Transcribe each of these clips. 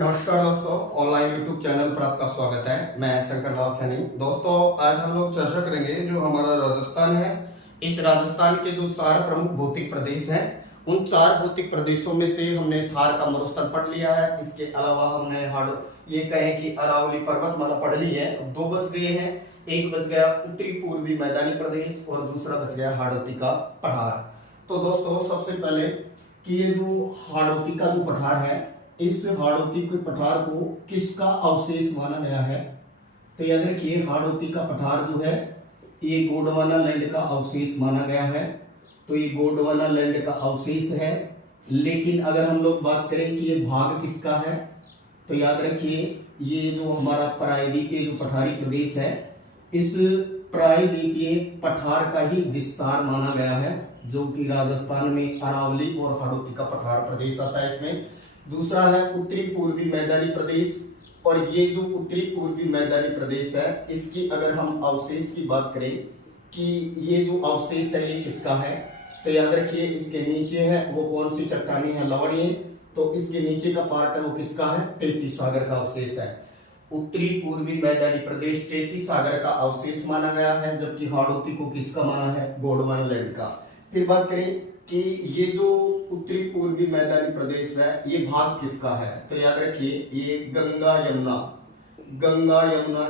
नमस्कार दोस्तों, online YouTube channel पर आपका स्वागत है। मैं शंकर लाल सैनी। दोस्तों, आज हम लोग चर्चा करेंगे जो हमारा राजस्थान है। इस राजस्थान के जो 4 प्रमुख भौतिक प्रदेश हैं, उन 4 भौतिक प्रदेशों में से हमने थार का मरुस्थल पढ़ लिया है। इसके अलावा हमने ये कहें कि अरावली पर्वतमाला पढ़ ली है। 2 बच गए हैं। एक बच गया उत्तरी पूर्वी मैदानी प्रदेश और दूसरा बच गया हाड़ौती का पठार। तो दोस्तों, सबसे पहले कि ये जो हाड़ौती का जो पठार है, इस हाड़ौती के पठार को किसका अवशेष माना गया है? तो याद रखिए, हाड़ौती का पठार जो है ये गोंडवाना लैंड का अवशेष माना गया है। तो ये गोंडवाना लैंड का अवशेष है। लेकिन अगर हम लोग बात करें कि ये भाग किसका है, तो याद रखिए ये जो हमारा प्रायद्वीपीय जो पठारी प्रदेश है, इस प्रायद्वीपीय पठार का ही विस्तार माना गया है, जो कि राजस्थान में अरावली और हाड़ौती का पठार प्रदेश आता है। इसमें दूसरा है उत्तरी पूर्वी मैदानी प्रदेश। और ये जो उत्तरी पूर्वी मैदानी प्रदेश है, इसकी अगर हम अवशेष की बात करें कि ये जो अवशेष है ये किसका है, तो याद रखिए इसके नीचे है वो कौन सी चट्टानी है, लवणीय। तो इसके नीचे का पार्ट है वो किसका है, तैतीस सागर का अवशेष है। उत्तरी पूर्वी मैदानी प्रदेश तैतीस सागर का अवशेष माना गया है, जबकि हाड़ौती को किसका माना है, गोंडवाना लैंड का। फिर बात करें कि ये जो उत्तरी पूर्वी मैदानी प्रदेश है ये भाग किसका है, तो याद रखिए ये गंगा यमुना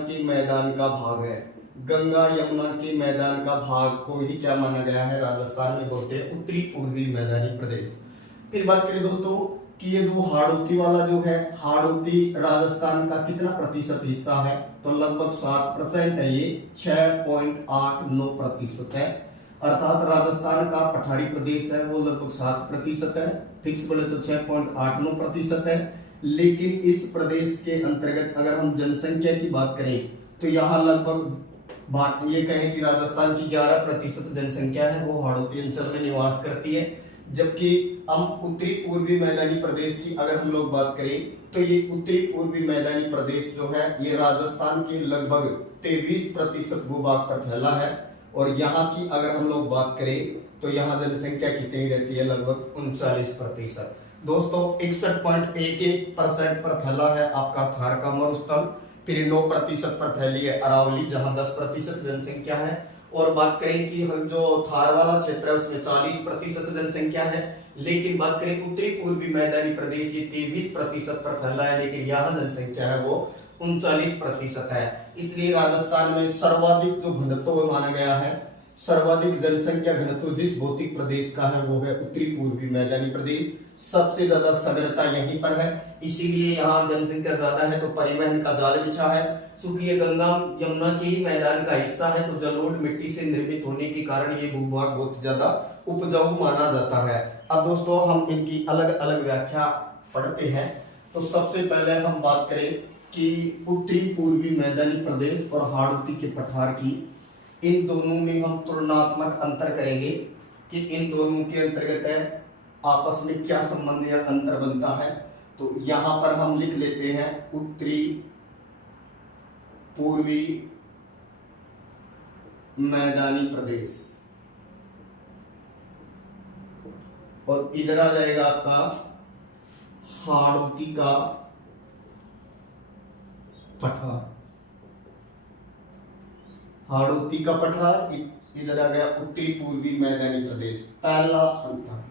के मैदान का भाग है। गंगा यमुना के मैदान का भाग को ही क्या माना गया है, राजस्थान में बोलते हैं उत्तरी पूर्वी मैदानी प्रदेश। फिर बात करें दोस्तों कि ये जो हाड़ौती वाला जो है, हाड़ौती राजस्थान का कितना प्रतिशत हिस्सा है, तो लगभग 7% है। ये 6.89% है। अर्थात राजस्थान का पठारी प्रदेश है वो लगभग 7% है। फिक्स बोले तो 6.89% है। लेकिन इस प्रदेश के अंतर्गत अगर हम जनसंख्या की बात करें तो यहाँ लगभग ये कहें कि राजस्थान की 11% जनसंख्या है वो हाड़ौती अंचल में निवास करती है। जबकि हम उत्तरी पूर्वी मैदानी प्रदेश की अगर हम लोग बात करें तो ये उत्तरी पूर्वी मैदानी प्रदेश जो है ये राजस्थान के लगभग 23% भूभाग पर फैला है। और यहाँ की अगर हम लोग बात करें तो यहाँ जनसंख्या कितनी रहती है, लगभग 39%। दोस्तों, 61.11% पर फैला है आपका थार का मरुस्थल। फिर 9% पर फैली है अरावली, जहाँ 10% जनसंख्या है। और बात करें कि जो थार वाला क्षेत्र है उसमें 40% जनसंख्या है। लेकिन बात करें उत्तरी पूर्वी मैदानी प्रदेश, ये 23% पर फैला है, लेकिन यहाँ जनसंख्या है वो 39% है। इसलिए राजस्थान में सर्वाधिक जो घनत्व माना गया है, सर्वाधिक जनसंख्या घनत्व जिस भौतिक प्रदेश का है वो है उत्तरी पूर्वी मैदानी प्रदेश। सबसे ज्यादा सघनता यहीं पर है, इसीलिए यहाँ जनसंख्या ज्यादा है। तो परिवहन का जाल बिछा है, चूंकि ये गंगा यमुना के ही मैदान का हिस्सा है, तो जलोढ़ मिट्टी से निर्मित होने के कारण ये भूभाग बहुत ज्यादा उपजाऊ माना जाता है। अब दोस्तों, हम इनकी अलग अलग व्याख्या पढ़ते हैं। तो सबसे पहले हम बात करें कि उत्तरी पूर्वी मैदानी प्रदेश और हाड़ौती के पठार की, इन दोनों में हम तुलनात्मक अंतर करेंगे कि इन दोनों के अंतर्गत है आपस में क्या संबंध या अंतर बनता है। तो यहां पर हम लिख लेते हैं उत्तरी पूर्वी मैदानी प्रदेश, और इधर आ जाएगा आपका हाड़ौती का पठार। हाड़ौती का पठार, इधर आ गया उत्तरी पूर्वी मैदानी प्रदेश। पहला अंतर,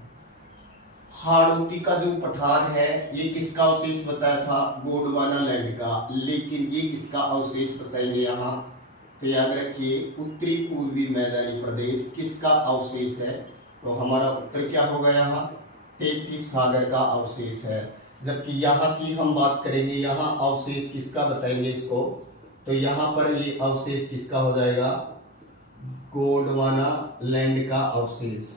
हाड़ौती का जो पठार है ये किसका अवशेष बताया था, गोंडवाना लैंड का। लेकिन ये किसका अवशेष बताएंगे यहाँ, तो याद रखिए उत्तरी पूर्वी मैदानी प्रदेश किसका अवशेष है, तो हमारा उत्तर क्या होगा, यहाँ तैतीस सागर का अवशेष है। जबकि यहाँ की हम बात करेंगे, यहाँ अवशेष किसका बताएंगे इसको, तो यहाँ पर ये अवशेष किसका हो जाएगा, गोंडवाना लैंड का अवशेष।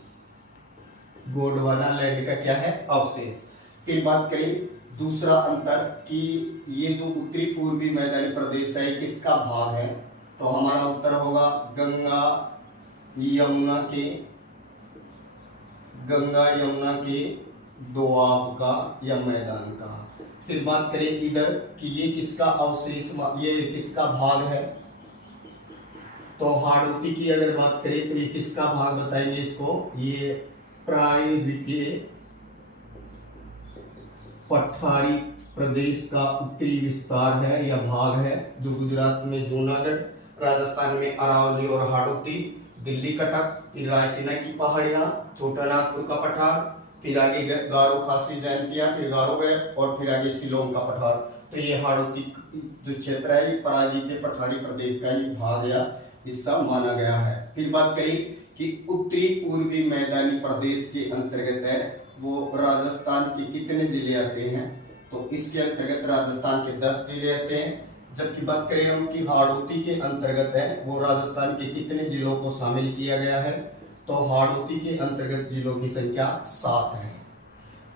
गोंडवाना लैंड का क्या है, अवशेष। फिर बात करें दूसरा अंतर कि ये जो उत्तरी पूर्वी मैदानी प्रदेश है किसका भाग है, तो हमारा उत्तर होगा गंगा यमुना के दोआब का या मैदान का। फिर बात करें इधर कि ये किसका अवशेष, ये किसका भाग है, तो हाड़ौती की अगर बात करें तो ये किसका भाग बताएंगे इसको, ये प्रायद्वीपीय पठारी प्रदेश का उत्तरी विस्तार है या भाग है, जो गुजरात में जूनागढ़, राजस्थान में अरावली और हाड़ौती, दिल्ली कटक, फिर रायसीना की पहाड़ियां, छोटा नागपुर का पठार, फिर आगे गारो खासी जयंतिया, फिर गारो गए और फिर आगे शिलोंग का पठार। तो ये हाड़ौती जो क्षेत्र है ये परागी के पठारी प्रदेश का ही भाग या हिस्सा माना गया है। फिर बात करें कि उत्तरी पूर्वी मैदानी प्रदेश के अंतर्गत है वो राजस्थान के कितने जिले आते हैं, तो इसके अंतर्गत राजस्थान के 10 जिले आते हैं। जबकि बात करें हम कि हाड़ौती के अंतर्गत है वो राजस्थान के कितने जिलों को शामिल किया गया है, तो हाड़ौती के अंतर्गत जिलों की संख्या 7 है।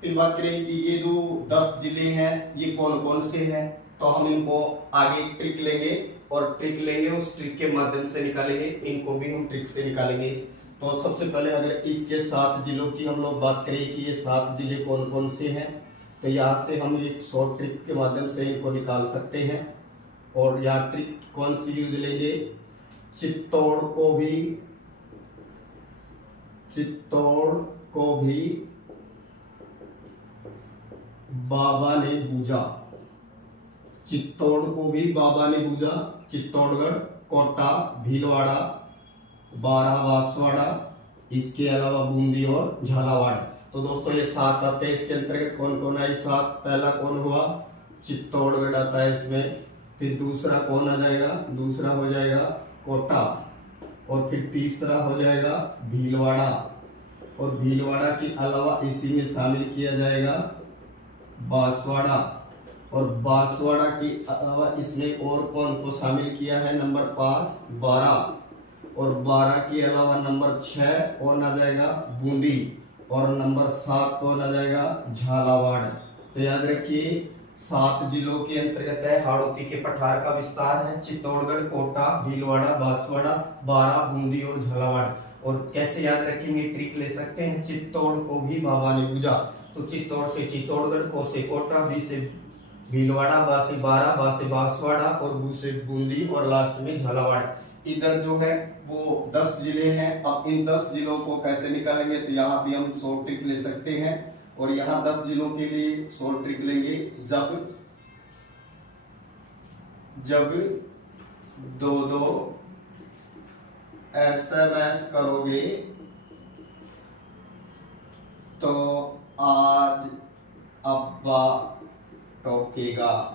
फिर बात करें कि ये जो 10 जिले हैं ये कौन कौन से हैं, तो हम इनको आगे ट्रिक लेंगे और ट्रिक लेंगे उस ट्रिक के माध्यम से निकालेंगे, इनको भी हम ट्रिक से निकालेंगे। तो सबसे पहले अगर इसके 7 जिलों की हम लोग बात करें कि ये 7 जिले कौन कौन से हैं, तो यहाँ से हम एक शॉर्ट ट्रिक के माध्यम से इनको निकाल सकते हैं। और यहाँ ट्रिक कौन सी यूज लेंगे, चित्तौड़ को भी बाबा ने बूझा, चित्तौड़ को भी बाबा ने बूझा, चित्तौड़गढ़, कोटा, भीलवाड़ा, बारा, बांसवाड़ा, इसके अलावा बूंदी और झालावाड़। तो दोस्तों ये 7 आते हैं। इसके अंतर्गत कौन कौन है 7, पहला कौन हुआ, चित्तौड़गढ़ आता है इसमें। फिर दूसरा कौन आ जाएगा, दूसरा हो जाएगा कोटा, और फिर तीसरा हो जाएगा भीलवाड़ा, और भीलवाड़ा के अलावा इसी में शामिल किया जाएगा बांसवाड़ा, और बांसवाड़ा के अलावा इसमें और कौन को शामिल किया है, नंबर 5 बारा, और बारा के अलावा नंबर 6 कौन आ जाएगा, बूंदी, और नंबर 7 कौन आ जाएगा, झालावाड़। तो याद रखिए 7 जिलों के अंतर्गत है हाड़ौती के पठार का विस्तार है, चित्तौड़गढ़, कोटा, भीलवाड़ा, बांसवाड़ा, बारा, बूंदी और झालावाड़। और कैसे याद रखेंगे, ट्रिक ले सकते हैं, चित्तौड़ को भी बाबा ने बूझा, तो चित्तौड़ से चित्तौड़गढ़, को से कोटा, भी से भीलवाड़ा, बा से बारा, बा से बांसवाड़ा, और बू से बूंदी, और लास्ट में झालावाड़। इधर जो है वो 10 जिले हैं। अब इन 10 जिलों को कैसे निकालेंगे, तो यहाँ भी हम शॉर्ट ट्रिक ले सकते हैं, और यहाँ 10 जिलों के लिए शॉर्ट ट्रिक लेंगे। जब 2-2 SMS करोगे तो आज अब्बा टोकेगा,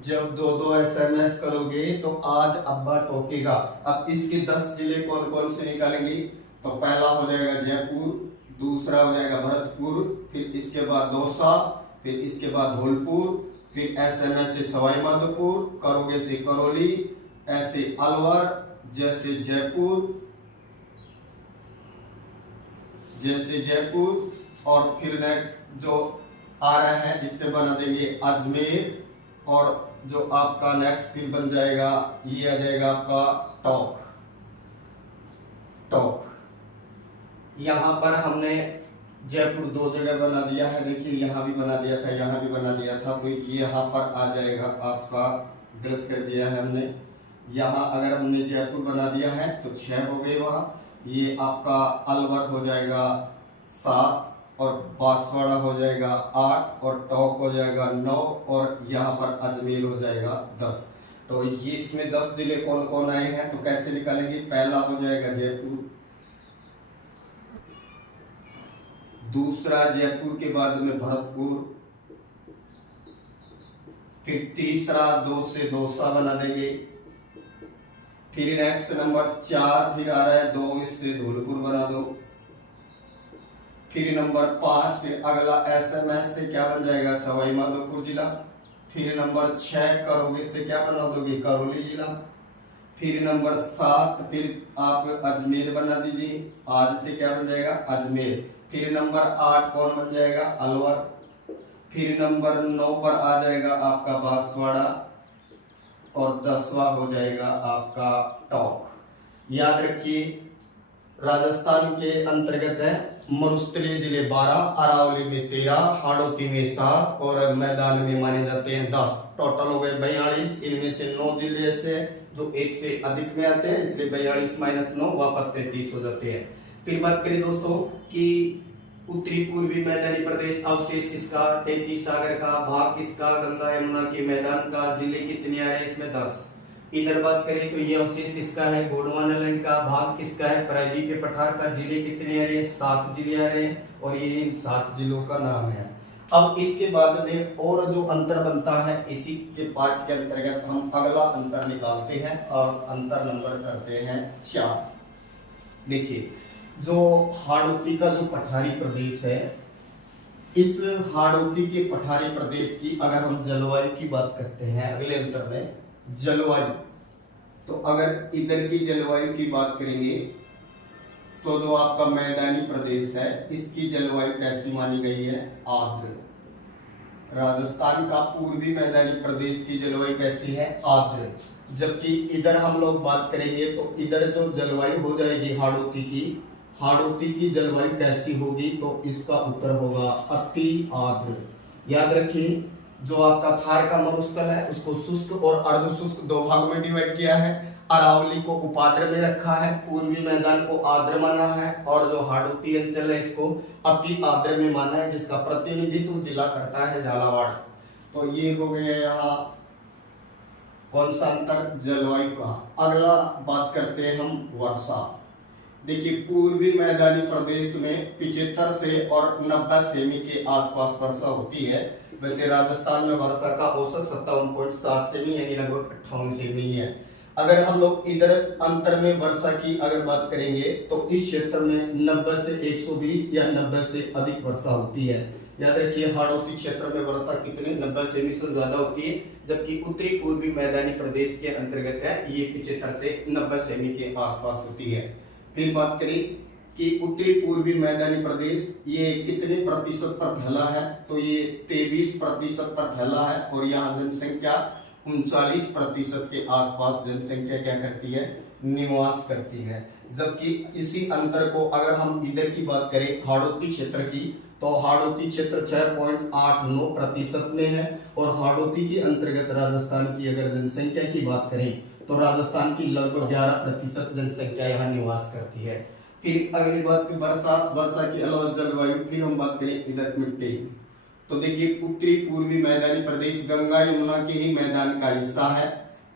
जब 2-2 SMS करोगे तो आज अब्बा टोकेगा। अब इसके 10 जिले कौन कौन से निकालेंगे, तो पहला हो जाएगा जयपुर, दूसरा हो जाएगा भरतपुर, फिर इसके बाद दौसा, फिर इसके बाद धौलपुर, फिर SMS से सवाई माधोपुर, करोगे से करौली, ऐसे अलवर, जैसे जयपुर, और फिर जो आ रहे हैं इससे बना देंगे अजमेर, और जो आपका नेक्स्ट फिर बन जाएगा ये आ जाएगा आपका टॉक। यहाँ पर हमने जयपुर 2 जगह बना दिया है, देखिए यहाँ भी बना दिया था, यहाँ भी बना दिया था, तो यहाँ पर आ जाएगा आपका, गलत कर दिया है हमने। यहाँ अगर हमने जयपुर बना दिया है तो 6 हो गए वहाँ, ये आपका अलवर हो जाएगा 7, और बांसवाड़ा हो जाएगा 8, और टॉक हो जाएगा 9, और यहाँ पर अजमेर हो जाएगा 10। तो ये इसमें 10 जिले कौन कौन आए हैं, तो कैसे निकालेंगे, पहला हो जाएगा जयपुर, दूसरा जयपुर के बाद में भरतपुर, फिर तीसरा 2 से दौसा बना देंगे, फिर नेक्स्ट नंबर 4 फिर आ रहा है 2, इससे धौलपुर बना दो, फिर नंबर 5 फिर अगला SMS से क्या बन जाएगा, सवाई माधोपुर जिला, फिर नंबर 6 करोगे से क्या बना दोगे, करौली जिला, फिर नंबर 7 फिर आप अजमेर बना दीजिए, आज से क्या बन जाएगा, अजमेर, फिर नंबर 8 कौन बन जाएगा, अलवर, फिर नंबर 9 पर आ जाएगा आपका बांसवाड़ा, और 10वां हो जाएगा आपका टॉक। याद रखिए राजस्थान के अंतर्गत है मरुस्थलीय जिले 12, अरावली में 13, हाड़ौती में 7, और मैदान में माने जाते हैं 10। टोटल हो गए 42। इनमें से 9 जिले ऐसे जो 1 से अधिक में आते हैं, इसलिए 42 - 9 वापस 33 हो जाते हैं। फिर बात करें दोस्तों कि उत्तरी पूर्वी मैदानी प्रदेश अवशेष किसका? 33 सागर का। भाग किसका? गंगा यमुना के मैदान का। जिले कितने आ रहे हैं इसमें? 10। इधर बात करें तो ये अवशेष किसका है? गोंडवाना का। भाग किसका है? प्रायद्वीप के पठार का। जिले कितने आ रहे हैं? 7 जिले आ रहे हैं और ये इन 7 जिलों का नाम है। अब इसके बाद में और जो अंतर बनता है इसी के पाठ के अंतर्गत हम अगला अंतर निकालते हैं और अंतर नंबर करते हैं 4। देखिए, जो हाड़ौती का जो पठारी प्रदेश है, इस हाड़ौती के पठारी प्रदेश की अगर हम जलवायु की बात करते हैं अगले अंतर में, जलवायु, तो अगर इधर की जलवायु की बात करेंगे तो जो आपका मैदानी प्रदेश है इसकी जलवायु कैसी मानी गई है? आर्द्र। राजस्थान का पूर्वी मैदानी प्रदेश की जलवायु कैसी है? आर्द्र। जबकि इधर हम लोग बात करेंगे तो इधर जो जलवायु हो जाएगी हाड़ौती की जलवायु कैसी होगी? तो इसका उत्तर होगा अति आर्द्र। याद रखिए, जो आपका थार का मरुस्थल है उसको शुष्क और अर्ध शुष्क 2 भाग में डिवाइड किया है। अरावली को उपाद्र में रखा है, पूर्वी मैदान को आर्द्र माना है और जो हाड़ौती अंचल है इसको अति आर्द्र में माना है, जिसका प्रतिनिधित्व जिला करता है झालावाड़। तो ये हो गया यहाँ कौन सा अंतर? जलवायु का। अगला बात करते हैं हम वर्षा। देखिए, पूर्वी मैदानी प्रदेश में 75 से और 90 सेमी के आसपास वर्षा होती है। वैसे राजस्थान में वर्षा का औसत 57.7 सेमी यानी लगभग 58 सेमी है। अगर हम लोग इधर अंतर में वर्षा की अगर बात करेंगे तो इस क्षेत्र में 90 से 120 या 90 से अधिक वर्षा होती है। याद रखिए, हाड़ौती क्षेत्र में वर्षा कितने? 90 सेमी से ज्यादा होती है, जबकि उत्तरी पूर्वी मैदानी प्रदेश के अंतर्गत है ये 75 से 90 सेमी के आसपास होती है। फिर बात करें कि उत्तरी पूर्वी मैदानी प्रदेश ये कितने प्रतिशत पर फैला है? तो ये 23% पर फैला है और यहाँ जनसंख्या 39% के आसपास जनसंख्या क्या करती है? निवास करती है। जबकि इसी अंतर को अगर हम इधर की बात करें हाड़ौती क्षेत्र की, तो हाड़ौती क्षेत्र 6.89% में है और हाड़ौती के अंतर्गत राजस्थान की अगर जनसंख्या की बात करें तो राजस्थान की लगभग 11% जनसंख्या यहाँ निवास करती है। फिर अगली बात की वर्षा के अलावा जलवायु। फिर हम बात करें इधर मिट्टी, तो देखिए उत्तरी पूर्वी मैदानी प्रदेश गंगा यमुना के ही मैदान का हिस्सा है,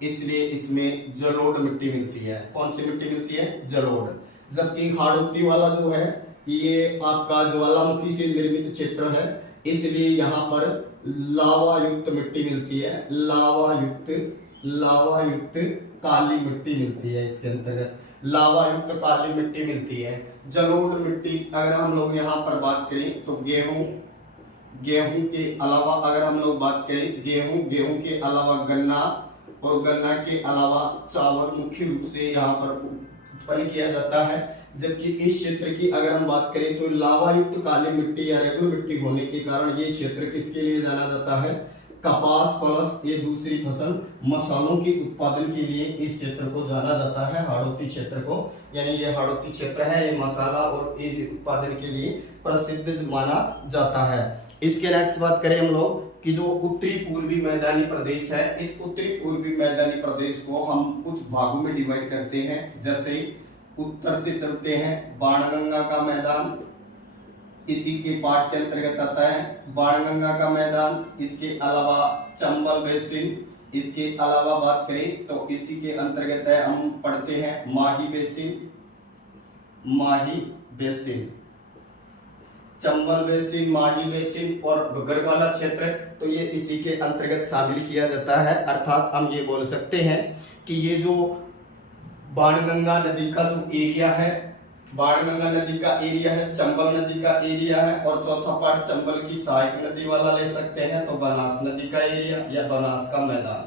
इसलिए इसमें जलोढ़ मिट्टी मिलती है। कौन सी मिट्टी मिलती है? जलोढ़। जबकि हाड़ौती वाला जो है ये आपका ज्वालामुखी से निर्मित क्षेत्र है, इसलिए यहाँ पर लावा युक्त मिट्टी मिलती है। लावा युक्त काली मिट्टी मिलती है, इसके अंतर्गत लावा युक्त काली मिट्टी मिलती है। जलोढ़ मिट्टी अगर हम लोग यहाँ पर बात करें तो गेहूं के अलावा अगर हम लोग बात करें गेहूं के अलावा गन्ना और गन्ना के अलावा चावल मुख्य रूप से यहाँ पर उत्पन्न किया जाता है। जबकि इस क्षेत्र की अगर हम बात करें तो लावा युक्त काली मिट्टी या रेगुलर मिट्टी होने के कारण ये क्षेत्र किसके लिए जाना जाता है? कपास प्लस ये दूसरी फसल मसालों के उत्पादन के लिए इस क्षेत्र को जाना जाता है, हाड़ौती क्षेत्र को। यानी ये हाड़ौती क्षेत्र है, ये मसाला और ये उत्पादन के लिए प्रसिद्ध माना जाता है। इसके नेक्स्ट बात करें हम लोग कि जो उत्तरी पूर्वी मैदानी प्रदेश है, इस उत्तरी पूर्वी मैदानी प्रदेश को हम कुछ भागों में डिवाइड करते हैं। जैसे उत्तर से चलते हैं, बाणगंगा का मैदान इसी के पार्ट के अंतर्गत आता है। बाणगंगा का मैदान, इसके अलावा चंबल बेसिन, इसके अलावा बात करें तो इसी के अंतर्गत है हम पढ़ते हैं माही बेसिन, चंबल बेसिन, माही बेसिन और घग्गर वाला क्षेत्र, तो ये इसी के अंतर्गत शामिल किया जाता है। अर्थात हम ये बोल सकते हैं कि ये जो बाणगंगा नदी का जो एरिया है, बाणगंगा नदी का एरिया है, चंबल नदी का एरिया है और चौथा पार्ट चंबल की सहायक नदी वाला ले सकते हैं, तो बनास नदी का एरिया या बनास का मैदान।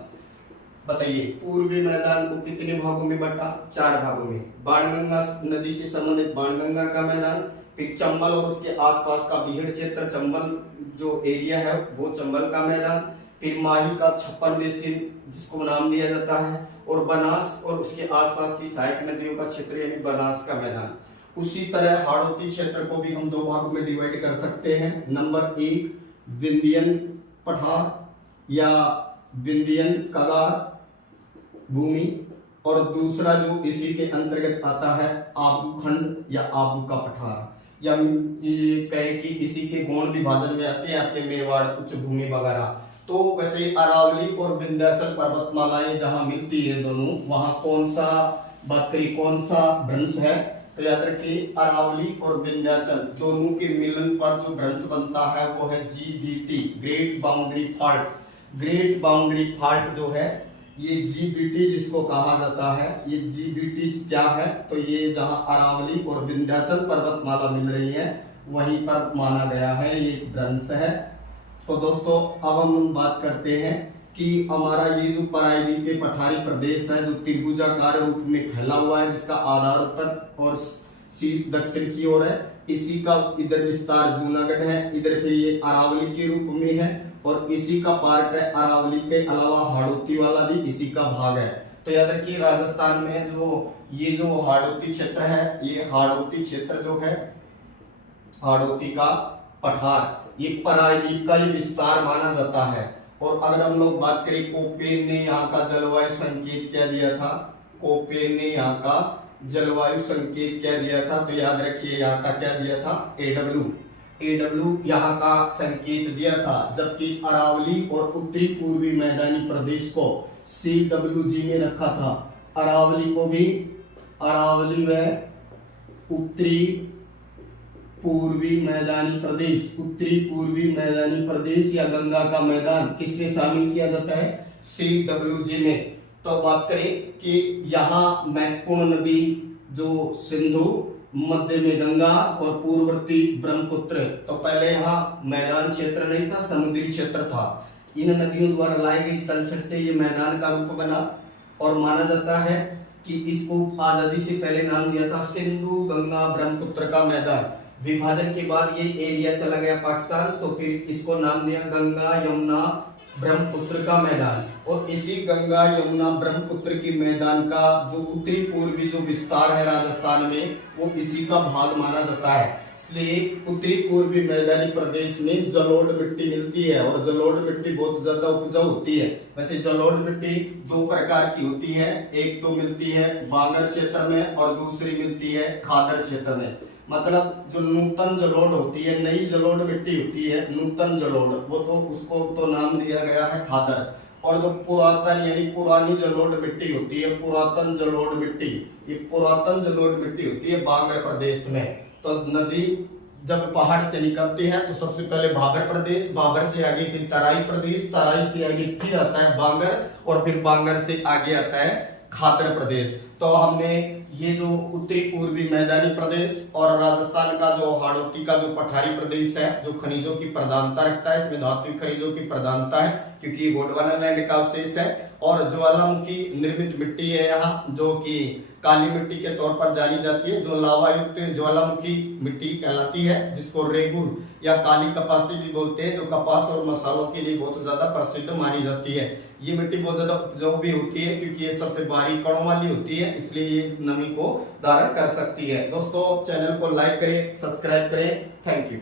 बताइए पूर्वी मैदान को कितने भागों में बटा? 4 भागों में। बाणगंगा नदी से संबंधित बाणगंगा का मैदान, फिर चंबल और उसके आसपास का बीहड़ क्षेत्र, चंबल जो एरिया है वो चंबल का मैदान, फिर माही का 56 बेसिन जिसको नाम दिया जाता है, और बनास और उसके आसपास की सहायक नदियों का क्षेत्र यानी बनास का मैदान। उसी तरह हाड़ौती क्षेत्र को भी हम 2 भागों में डिवाइड कर सकते हैं। नंबर 1 विंध्यन पठार या विंध्यन कगार भूमि, और दूसरा जो इसी के अंतर्गत आता है आबू खंड या आबू का पठार। या ये कहे कि इसी के गौण विभाजन में आते हैं आपके मेवाड़ उच्च भूमि वगैरह। तो वैसे अरावली और विंध्याचल पर्वतमालाएं जहां मिलती है दोनों, वहां कौन सा बात करिए कौन सा भ्रंश है, तो याद रखिए अरावली और विंध्याचल दोनों के मिलन पर जो भ्रंश बनता है वो है GBT, great boundary fault. Great boundary fault जो है ये जीबीटी जिसको कहा जाता है, ये जीबीटी क्या है, तो ये जहां अरावली और विंध्याचल पर्वतमाला मिल रही है वहीं पर माना गया है, ये भ्रंश है। तो दोस्तों अब हम बात करते हैं कि हमारा ये जो प्रायद्वीप के पठारी प्रदेश है जो त्रिभुजाकार रूप में फैला हुआ है, जिसका आधार उत्तर और शीर्ष दक्षिण की ओर है, इसी का इधर विस्तार जूनागढ़ है, इधर फिर ये अरावली के रूप में है और इसी का पार्ट है अरावली के अलावा हाड़ौती वाला भी इसी का भाग है। तो याद रखिए राजस्थान में जो ये जो हाड़ौती क्षेत्र है, ये हाड़ौती क्षेत्र जो है हाड़ौती का पठार, ये प्रायद्वीप का ही विस्तार माना जाता है। और अगर हम लोग बात करें कोपेन ने यहाँ का जलवायु संकेत क्या दिया था, कोपेन ने यहाँ का जलवायु संकेत क्या दिया था, तो याद रखिए यहाँ का क्या दिया था, एडब्ल्यू यहाँ का संकेत दिया था, जबकि अरावली और उत्तरी पूर्वी मैदानी प्रदेश को CWG में रखा था। अरावली को भी, अरावली व उत्तरी पूर्वी मैदानी प्रदेश, उत्तरी पूर्वी मैदानी प्रदेश या गंगा का मैदान किसमें शामिल किया जाता है, CWG में। तो बात करें कि यहाँ महत्वपूर्ण नदी जो सिंधु, मध्य में गंगा और पूर्ववर्ती ब्रह्मपुत्र, तो पहले यहाँ मैदान क्षेत्र नहीं था, समुद्री क्षेत्र था। इन नदियों द्वारा लाई गई तलछट से ये मैदान का रूप बना और माना जाता है कि इसको आजादी से पहले नाम दिया था सिंधु गंगा ब्रह्मपुत्र का मैदान। विभाजन के बाद ये एरिया चला गया पाकिस्तान, तो फिर इसको नाम दिया गंगा यमुना ब्रह्मपुत्र का मैदान। और इसी गंगा यमुना ब्रह्मपुत्र के मैदान का जो उत्तरी पूर्वी जो विस्तार है राजस्थान में, वो इसी का भाग माना जाता है। इसलिए उत्तरी पूर्वी मैदानी प्रदेश में जलोढ़ मिट्टी मिलती है और जलोढ़ मिट्टी बहुत ज्यादा उपजाऊ होती है। वैसे जलोढ़ मिट्टी दो प्रकार की होती है, एक तो मिलती है बांगर क्षेत्र में और दूसरी मिलती है खादर क्षेत्र में। मतलब जो नूतन जलोढ़ होती है, नई जलोढ़ मिट्टी होती है, नूतन जलोढ़, वो तो उसको तो नाम दिया गया है खादर। और जो पुरातन यानी पुरानी जलोढ़ मिट्टी होती है, पुरातन जलोढ़ मिट्टी, ये पुरातन जलोढ़ मिट्टी होती है बांगर प्रदेश में। तो नदी जब पहाड़ से निकलती है तो सबसे पहले भाबर प्रदेश, भाबर से आगे फिर तराई प्रदेश, तराई से आगे फिर आता है बांगर और फिर बांगर से आगे आता है खादर प्रदेश। तो हमने ये जो उत्तरी पूर्वी मैदानी प्रदेश और राजस्थान का जो हाड़ौती का जो पठारी प्रदेश है, जो खनिजों की प्रधानता रखता है, इसमें धात्विक खनिजों की प्रधानता है क्योंकि गोंडवाना लैंड का अवशेष है। और ज्वालामुखी निर्मित मिट्टी है यहाँ, जो कि काली मिट्टी के तौर पर जानी जाती है, जो लावा युक्त ज्वालामुखी मिट्टी कहलाती है, जिसको रेगुर या काली कपासी भी बोलते हैं, जो कपास और मसालों के लिए बहुत ज्यादा प्रसिद्ध मानी जाती है। ये मिट्टी बहुत ज्यादा उपजाऊ भी होती है क्योंकि ये सबसे बारीक कणों वाली होती है, इसलिए ये नमी को धारण कर सकती है। दोस्तों चैनल को लाइक करें, सब्सक्राइब करें। Thank you.